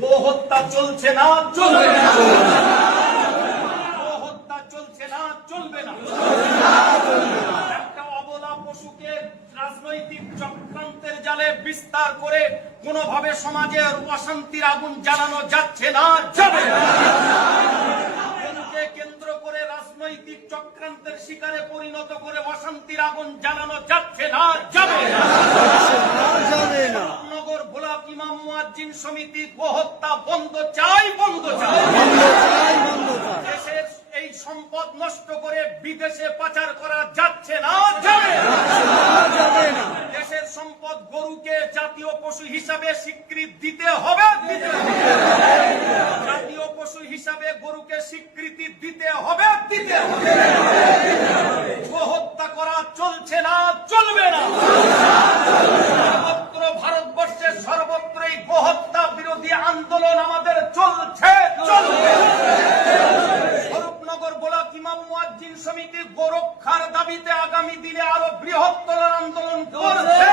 গো হত্যা চলছে না, চলবে না। গো হত্যা চলছে না, চলবে না। একটা অবলা পশুকে রাজনৈতিক চক্রান্তের জালে বিস্তার করে কোনোভাবে সমাজের অশান্তির আগুন জ্বালানো যাচ্ছে না, যাবে না। কেন্দ্র করে রাজনৈতিক চক্রান্তের শিকারে পরিণত করে অশান্তির আগুন জ্বালানো যাচ্ছে না, যাবে না। নগর ভোলা ইমাম মুয়াজ্জিন সমিতি গো হত্যা বন্ধ চাই, বন্ধ চাই। দেশের এই সম্পদ নষ্ট করে বিদেশে পাচার করা যাচ্ছে না, যাবে না। দেশের সম্পদ গরুকে জাতীয় পশু হিসাবে স্বীকৃতি দিতে হবে, দিতে হবে। জাতীয় পশু হিসাবে গরুকে স্বীকৃতি দিতে হবে, দিতে হবে। গো হত্যা করা চলছে না, চলবে না। সর্বত্র ভারতবর্ষের সর্বত্রই গো হত্যা বিরোধী আন্দোলন আমাদের চলছে, চলবে। স্বরূপনগর ব্লক ইমাম মুয়াজ্জিন সমিতি গো রক্ষার দাবিতে আগামী দিনে আরো বৃহত্তর আন্দোলন করছে।